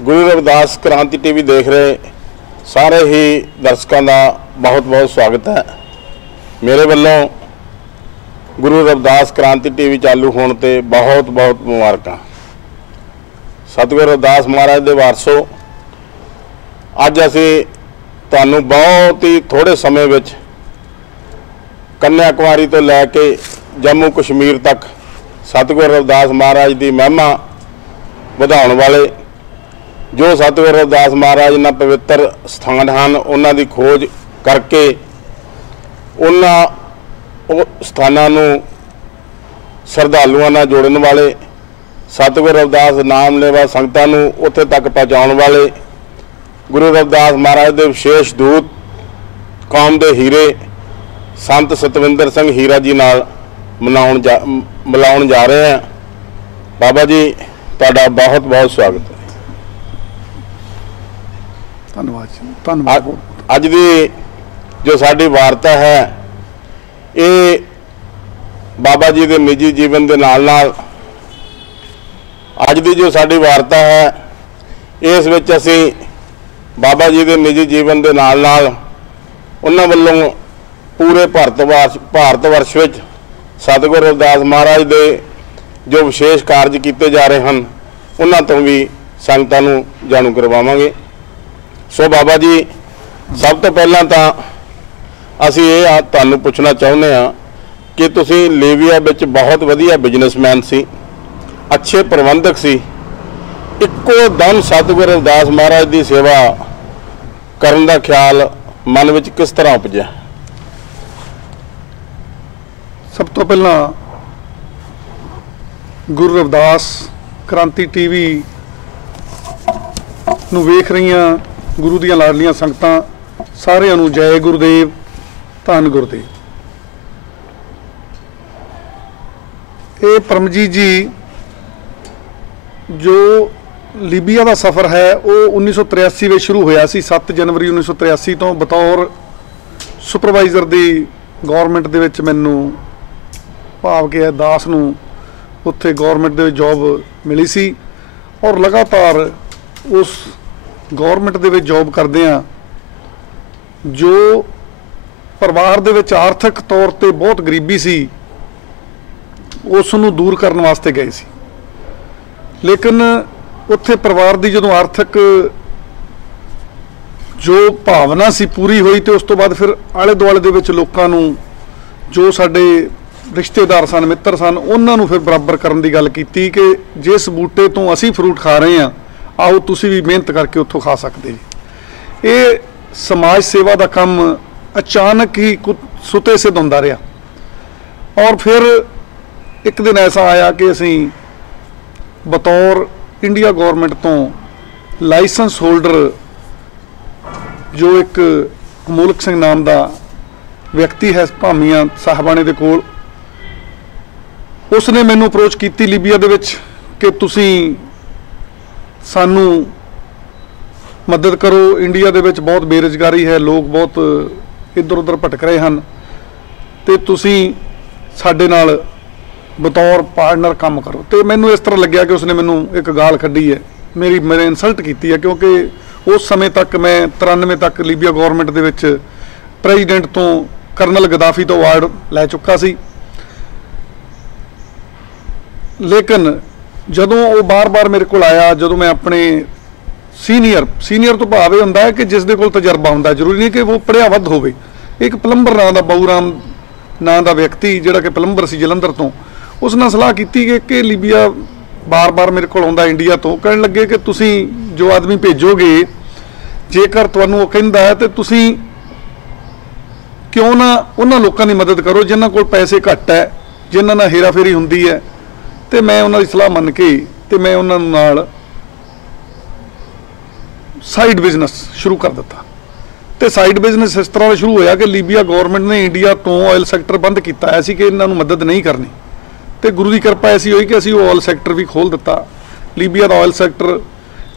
गुरु रविदास क्रांति टीवी देख रहे सारे ही दर्शकों का बहुत बहुत स्वागत है। मेरे वालों गुरु रविदास क्रांति टीवी चालू होने ते बहुत बहुत मुबारक। सतगुरु रविदास महाराज के वारसो अज असी तुहानू बहुत ही थोड़े समय विच कन्याकुमारी तो लैके जम्मू कश्मीर तक सतगुरु रविदास महाराज की महिमा वधाउण वाले जो सतगुरु रविदास महाराज ना पवित्र स्थान हैं उन्हां दी खोज करके उन्हां स्थानां नूं श्रद्धालुआं नाल जोड़न वाले सतगुरु रविदास नाम लेवा संगतां नूं उत्थे तक पहुँचाउण वाले गुरु रविदास महाराज के विशेष दूत कौम के हीरे संत सतविंदर सिंह हीरा जी नाल मिलाउण जा रहे हैं। बाबा जी तुहाडा बहुत बहुत स्वागत है। धन्यवाद। अज की जो साडी वार्ता है ये बाबा जी के निजी जीवन के नाल नाल अज की जो साडी वार्ता है इस विच असीं बाबा जी के निजी जीवन के नाल नाल उन्हां वल्लों पूरे भारत वर्ष विच सतगुरु रविदास महाराज के जो विशेष कार्य किए जा रहे हैं उन्हां तो भी संगतां नूं जाणू करवावांगे। सो बाबा जी सब तो पहला तो असी ये तुहानूं पुछना चाहुंदे हां कि तुसीं लीबिया विच बहुत वधिया बिजनेसमैन सी, अच्छे प्रबंधक सी, इक्को दम सतगुरु रविदास महाराज की सेवा करन दा ख्याल मन विच किस तरह उपजिया? सब तो पहला गुरु रविदास क्रांति टीवी नूं वेख रहीआं गुरु दियां लाडलियां संगतां सारिआं नूं जय गुरुदेव, धन गुरुदेव। ये परमजीत जी जो लीबिया का सफ़र है वो 1983 में शुरू होया सी। 7 जनवरी 1983 तो बतौर सुपरवाइजर दी गौरमेंट दे विच मैनू भाव के दास नूं उत्थे गौरमेंट दे जॉब मिली सी और लगातार उस गौरमेंट दे विच जॉब करदिआं जो परिवार दे विच आर्थिक तौर ते बहुत गरीबी सी उस नूं दूर करने वास्ते गए सी। लेकिन उत्थे परिवार दी जदों आर्थिक जो भावना सी पूरी हुई तो उस तो बाद फिर आले दुआले दे विच लोकां नूं जो साडे रिश्तेदार सन मित्र सन उन्हां नूं फिर बराबर करन दी गल कीती कि जिस बूटे तो असीं फ्रूट खा रहे हैं आओ तुसीं भी मेहनत करके उत्थों खा सकते जी। ये समाज सेवा का काम अचानक ही सुते सिद्ध हुंदा रहा और फिर एक दिन ऐसा आया कि असीं बतौर इंडिया गौरमेंट तो लाइसेंस होल्डर जो एक अमोलक सिंह नाम का व्यक्ति है भामिया साहबाने दे कोल उसने मैनू अप्रोच की लीबिया दे विच कि तुसीं सानू मदद करो। इंडिया दे विच बहुत बेरोजगारी है, लोग बहुत इधर उधर भटक रहे हैं तो तुसीं साडे नाल बतौर पार्टनर काम करो। तो मैनू इस तरह लग्या कि उसने मैनू एक गाल कड्डी है, मेरे इंसल्ट की है क्योंकि उस समय तक मैं 93 तक लीबिया गौरमेंट दे विच प्रेजिडेंट तो करनल गद्दाफी तो अवार्ड लै चुका सी। लेकिन जदों वो बार बार मेरे को आया जदों मैं अपने सीनियर तो भाव यह होंदा है कि जिस दे कोल तजर्बा होंदा, जरूरी नहीं कि वो पढ़िया वध होवे। एक प्लंबर नाम का बाऊ राम नाम का व्यक्ति जिहड़ा कि प्लंबर सी जलंधर तो उसने सलाह की कि लीबिया बार बार मेरे को आउंदा इंडिया तो कहण लगे कि तुसीं जो आदमी भेजोगे जेकर तुहानूं वो कहिंदा है तो तुसीं क्यों ना उन्हां लोकां दी मदद करो जिन्हां कोल पैसे घट है, जिन्हां नाल हेरा फेरी हुंदी है। तो मैं उन्हां दी सलाह मन के ते मैं उन्हां नाल साइड बिजनेस शुरू कर दिता। तो साइड बिजनेस इस तरह शुरू होया कि लीबिया गौरमेंट ने इंडिया तो ऑयल सैक्टर बंद किया ऐसी कि इन्हां नूं मदद नहीं करनी। तो गुरु की कृपा ऐसी हुई कि असीं ऑयल सैक्टर भी खोल दिता। लीबिया का ऑयल सैक्टर,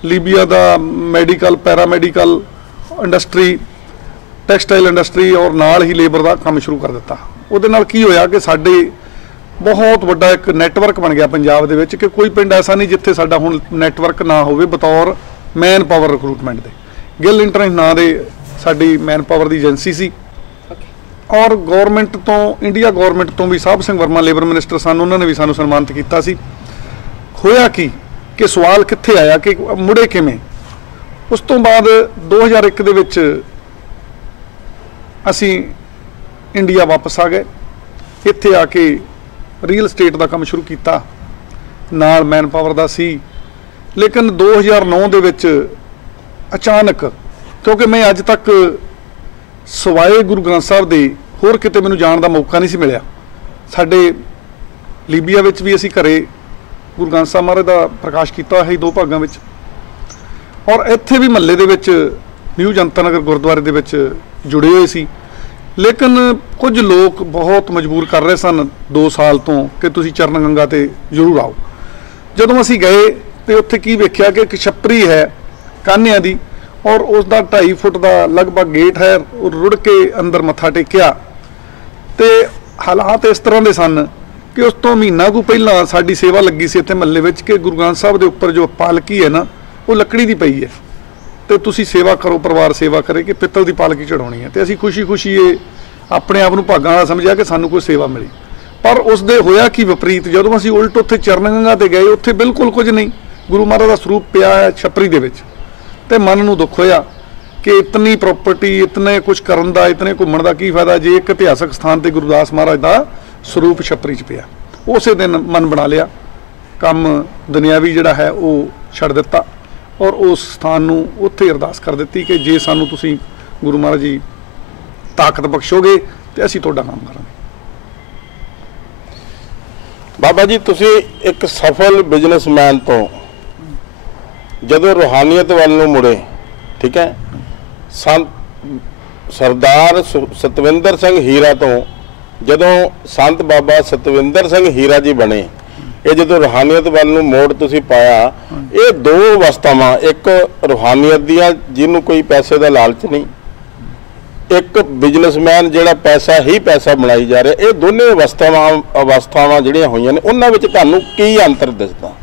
लीबिया का medical paramedical industry, textile industry और नाल ही लेबर का काम शुरू कर दिता। उहदे नाल की होया कि साडे बहुत वड्डा एक नैटवर्क बन गया पंजाब दे विच कि कोई पिंड ऐसा नहीं जिथे साडा हुण नैटवर्क ना होवे बतौर मैन पावर रिक्रूटमेंट दे गिल इंटरनेट नां दे साडी मैन पावर दी एजेंसी सी। और गौरमेंट तो इंडिया गौरमेंट तो भी साहब सिंह वर्मा लेबर मिनिस्टर सन, उन्होंने भी सानू सन्मानित किया सी। होया कि सवाल कित्थे आया कि मुड़े किवें। उस तो बाद 2001 दे विच असी इंडिया वापस आ गए, इत्थे आके रीयल स्टेट का काम शुरू किया, नाल मैन पावर दा सी। लेकिन 2009 दे विच अचानक, क्योंकि मैं अज तक सवाए गुरु ग्रंथ साहब दे होर किते मैनूं जाण दा मौका नहीं सी मिलिया। साडे लीबिया विच भी असी घरे गुरु ग्रंथ साहब महाराज दा प्रकाश किया है 2 भागां विच, और इत्थे भी महल्ले दे विच न्यू जनता नगर गुरुद्वारे दे विच जुड़े हुए सी। लेकिन कुछ लोग बहुत मजबूर कर रहे सन 2 साल तो कि तुसीं चरण गंगा ते जरूर आओ। जदों असी गए तो उत्थे की वेख्या कि एक छपरी है कान्हिया दी, और उसका 2.5 फुट का लगभग गेट है, रुड़ के अंदर मत्था टेकिया। तो हालात इस तरह के सन कि उस तो महीना को पहला साडी सेवा लगी सी इत्थे महल्ले विच कि गुरु ग्रंथ साहब के उपर जो पालकी है ना वो लकड़ी की पई है, तो तुसी सेवा करो, परिवार सेवा करे कि पित्तल की पालकी चढ़ाउणी है। तो असी खुशी खुशी ये अपने आप नूं भागां वाला समझिया कि सानूं कोई सेवा मिली। पर उसदे होया कि विपरीत, जदों असी उल्ट उत्थे चरण गंगा ते गए उत्थे बिल्कुल कुछ नहीं, गुरु महाराज का स्वरूप पिया है छपरी दे विच। ते मन नूं दुख होया कि इतनी प्रॉपर्टी, इतने कुछ करन दा, इतने घुम्मण दा की फायदा जे एक इतिहासक स्थान ते गुरुदास महाराज का स्वरूप छपरी च पिया। उसे दिन मन बना लिया, काम दुनियावी जिहड़ा है वो छड़ दिता, और उस स्थान नूं उत्थे अरदास कर दित्ती कि जे सानूं तुसीं गुरु महाराज जी ताकत बख्शोगे तो असीं तुहाडा काम करांगे। बाबा जी तुसीं एक सफल बिजनेसमैन तो जदों रूहानीयत वाल नूं मुड़े, ठीक है, संत सरदार सतविंदर सिंह हीरा तो जदों संत बाबा सतविंदर सिंह हीरा जी बने, ये जो रूहानीयत वाल नूं मोड़ तुसीं पाया, ये 2 अवस्थावां, एक रूहानीयत दियां जिन्हों कोई पैसे का लालच नहीं, एक बिजनेसमैन जिहड़ा पैसा ही पैसा बनाई जा रहा, ये दोनों अवस्थावां जिहड़ियां होईयां ने उन्हां विच तुहानूं की अंतर दिसदा?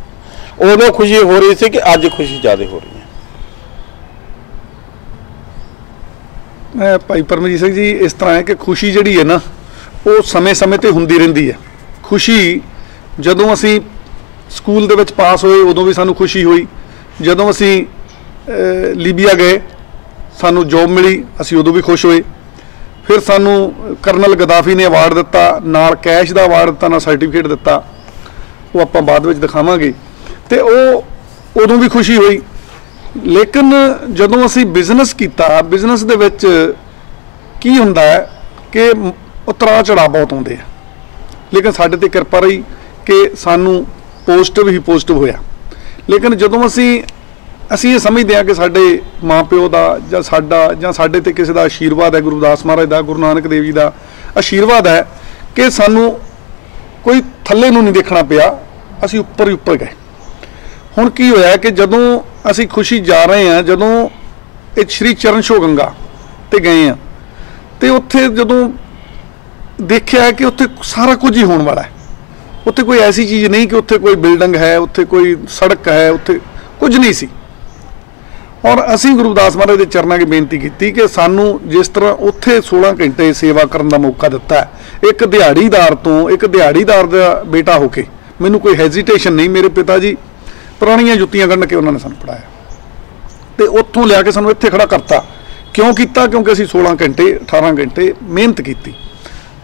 उदों खुशी हो रही सी कि अज खुशी ज़्यादा हो रही है? भाई परमजीत सिंह जी, इस तरह है कि खुशी जिहड़ी है ना वो समय समय ते हुंदी रहिंदी है। खुशी जदों असी स्कूल दे विच पास होए उदों भी सानूं खुशी हुई, जदों असी लीबिया गए सानूं जॉब मिली असी उदों भी खुश होए, फिर सानूं करनल गदाफी ने अवार्ड दिता, नाल कैश का अवार्ड दिता, ना सर्टिफिकेट दिता, वो आपां बाद विच दिखावांगे, तो वो उदों भी खुशी हुई। लेकिन जदों असी बिजनेस किया, बिजनेस दे विच की हुंदा है कि उतरा चढ़ा बहुत आउंदे आ, लेकिन साडे ते किरपा रही कि सानू पॉजिटिव ही पॉजिटिव होया। लेकिन जदों असी ये समझते हैं कि साडे माँ प्यो का जां साडा जां साडे ते किसी का आशीर्वाद है, गुरुदास महाराज का, गुरु नानक देव जी का आशीर्वाद है कि सानू कोई थल्ले नूं नहीं देखना पिया, असी उपर ही उपर गए। हुण की होया कि जदों असी खुशी जा रहे हैं, जदों एक श्री चरण छो गंगा ते गए हैं, तो उत्थे जदों देखिया है कि उत्थे सारा कुछ ही होने वाला है, उत्थे कोई ऐसी चीज़ नहीं कि उत्थे कोई बिल्डिंग है, उत्थे कोई सड़क है, उत्थे कुछ नहीं सी। और असी गुरुदास महाराज के चरणों की बेनती की कि सानू जिस तरह उत्थे 16 घंटे सेवा करने का मौका दिता है, एक दिहाड़ीदार तो एक दिहाड़ीदार का बेटा होके मैनू कोई हैजिटेशन नहीं, मेरे पिता जी पुरानियां जुत्तियां कढ़ के उन्होंने सानू पढ़ाया, तो उत्थों लिया के सानू इत्थे खड़ा करता। क्यों किया? क्योंकि असी 16 घंटे 18 घंटे मेहनत की,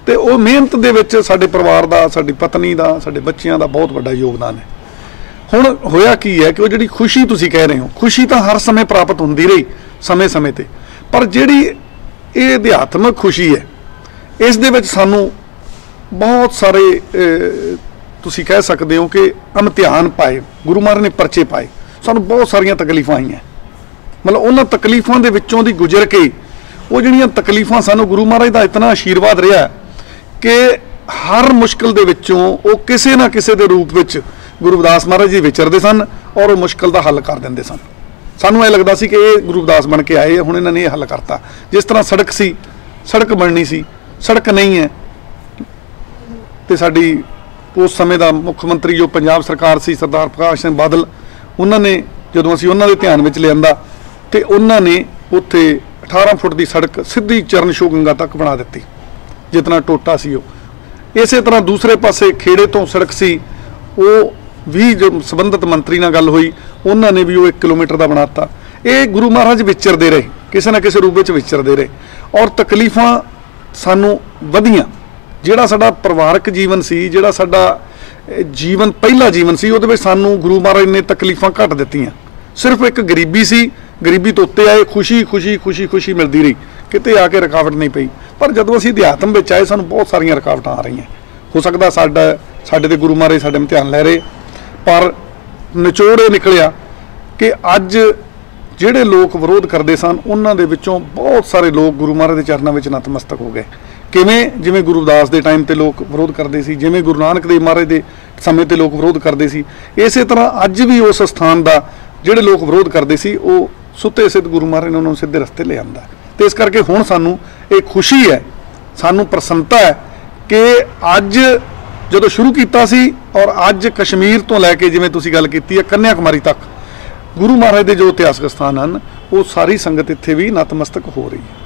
तो वो मेहनत दे विच साडे परिवार का, साडी पत्नी का, साडे बच्चियां का बहुत बड़ा योगदान है। हुण होया की है कि वो जिहड़ी खुशी तुसीं कह रहे हो, खुशी तो हर समय प्राप्त होंदी रही समय समय ते, पर जिहड़ी ये अध्यात्मक खुशी है इस दे विच सानू बहुत सारे तुसीं कह सकते हो कि इम्तिहान पाए, गुरु महाराज ने परचे पाए, सानू बहुत सारियां तकलीफां आईयां, मतलब उन्हां तकलीफां दे विचों दी गुजर के वो जिहड़ियां तकलीफां सानू गुरु महाराज का इतना आशीर्वाद रहा कि हर मुश्किल दे विचों वो किसी ना किसी दे रूप विच गुरुदास महाराज जी विचरते सन और वो मुश्किल का हल कर देंदे सन। सानू ये लगता सी कि ये गुरुदास बन के आए, हुण इन्हां ने ये हल करता। जिस तरह सड़क सी, सड़क बननी सी, सड़क नहीं है, तो साडी उस समय का मुख्यमंत्री जो पंजाब सरकार सी सरदार प्रकाश सिंह बादल, उन्होंने ਜਦੋਂ ਅਸੀਂ ਉਹਨਾਂ ਦੇ ਧਿਆਨ ਵਿੱਚ ਲਿਆਂਦਾ ਤੇ ਉਹਨਾਂ ਨੇ ਉੱਥੇ 18 ਫੁੱਟ ਦੀ ਸੜਕ ਸਿੱਧੀ ਚਰਨ ਛੋਹ ਗੰਗਾ ਤੱਕ ਬਣਾ ਦਿੱਤੀ, ਜਿਤਨਾ ਟੋਟਾ ਸੀ ਉਹ। ਇਸੇ ਤਰ੍ਹਾਂ ਦੂਸਰੇ ਪਾਸੇ ਖੇੜੇ ਤੋਂ ਸੜਕ ਸੀ, ਉਹ ਵੀ ਜੋ ਸੰਬੰਧਿਤ ਮੰਤਰੀ ਨਾਲ ਗੱਲ ਹੋਈ, ਉਹਨਾਂ ਨੇ ਵੀ ਉਹ 1 ਕਿਲੋਮੀਟਰ ਦਾ ਬਣਾਤਾ। ਇਹ ਗੁਰੂ ਮਹਾਰਾਜ ਵਿਚਰਦੇ ਰਹੇ, ਕਿਸੇ ਨਾ ਕਿਸੇ ਰੂਪ ਵਿੱਚ ਵਿਚਰਦੇ ਰਹੇ, ਔਰ ਤਕਲੀਫਾਂ ਸਾਨੂੰ ਵਧੀਆਂ। ਜਿਹੜਾ ਸਾਡਾ ਪਰਿਵਾਰਕ ਜੀਵਨ ਸੀ, ਜਿਹੜਾ ਸਾਡਾ ਜੀਵਨ ਪਹਿਲਾ ਜੀਵਨ ਸੀ, ਉਹਦੇ ਵਿੱਚ ਸਾਨੂੰ ਗੁਰੂ ਮਹਾਰਾਜ ਨੇ ਤਕਲੀਫਾਂ ਘੱਟ ਦਿੱਤੀਆਂ। ਸਿਰਫ ਇੱਕ ਗਰੀਬੀ ਸੀ, ਗਰੀਬੀ ਤੋਂ ਉੱਤੇ ਆਏ, ਖੁਸ਼ੀ ਮਿਲਦੀ ਰਹੀ, ਕਿਤੇ ਆ ਕੇ ਰੁਕਾਵਟ ਨਹੀਂ ਪਈ। ਪਰ ਜਦੋਂ ਅਸੀਂ ਅਧਿਆਤਮ ਵਿੱਚ ਆਏ, ਸਾਨੂੰ ਬਹੁਤ ਸਾਰੀਆਂ ਰੁਕਾਵਟਾਂ ਆ ਰਹੀਆਂ। ਹੋ ਸਕਦਾ ਸਾਡੇ ਤੇ ਗੁਰੂ ਮਹਾਰਾਜ ਸਾਡੇ ਇਮਤਿਹਾਨ ਲੈ ਰਹੇ, ਪਰ ਨਿਚੋੜ ਇਹ ਨਿਕਲਿਆ ਕਿ ਅੱਜ ਜਿਹੜੇ ਲੋਕ ਵਿਰੋਧ ਕਰਦੇ ਸਨ, ਉਹਨਾਂ ਦੇ ਵਿੱਚੋਂ ਬਹੁਤ ਸਾਰੇ ਲੋਕ ਗੁਰੂ ਮਹਾਰਾਜ ਦੇ ਚਰਨਾਂ ਵਿੱਚ ਨਤਮਸਤਕ ਹੋ ਗਏ। ਕਿਵੇਂ? ਜਿਵੇਂ ਗੁਰੂ ਰਵਿਦਾਸ ਦੇ ਟਾਈਮ ਤੇ ਲੋਕ ਵਿਰੋਧ ਕਰਦੇ ਸੀ, ਜਿਵੇਂ ਗੁਰੂ ਨਾਨਕ ਦੇਵ ਮਹਾਰਾਜ ਦੇ ਸਮੇਂ ਤੇ ਲੋਕ ਵਿਰੋਧ ਕਰਦੇ ਸੀ, ਇਸੇ ਤਰ੍ਹਾਂ ਅੱਜ ਵੀ ਉਸ ਸਥਾਨ ਦਾ ਜਿਹੜੇ ਲੋਕ ਵਿਰੋਧ ਕਰਦੇ ਸੀ, ਉਹ ਸੁੱਤੇ ਸਿੱਧ ਗੁਰੂ ਮਹਾਰਾਜ ਨੇ ਉਹਨਾਂ ਨੂੰ ਸਿੱਧੇ ਰਸਤੇ ਲੈ ਆਂਦਾ। ਤੇ ਇਸ ਕਰਕੇ ਹੁਣ ਸਾਨੂੰ ਇਹ ਖੁਸ਼ੀ ਹੈ, ਸਾਨੂੰ ਪ੍ਰਸੰਨਤਾ ਹੈ ਕਿ ਅੱਜ ਜਦੋਂ ਸ਼ੁਰੂ ਕੀਤਾ ਸੀ ਔਰ ਅੱਜ ਕਸ਼ਮੀਰ ਤੋਂ ਲੈ ਕੇ, ਜਿਵੇਂ ਤੁਸੀਂ ਗੱਲ ਕੀਤੀ ਹੈ, ਕੰਨਿਆ ਕੁਮਾਰੀ ਤੱਕ ਗੁਰੂ ਮਹਾਰਾਜ ਦੇ ਜੋ ਇਤਿਹਾਸਕ ਸਥਾਨ ਹਨ, ਉਹ ਸਾਰੀ ਸੰਗਤ ਇੱਥੇ ਵੀ ਨਤਮਸਤਕ ਹੋ ਰਹੀ ਹੈ।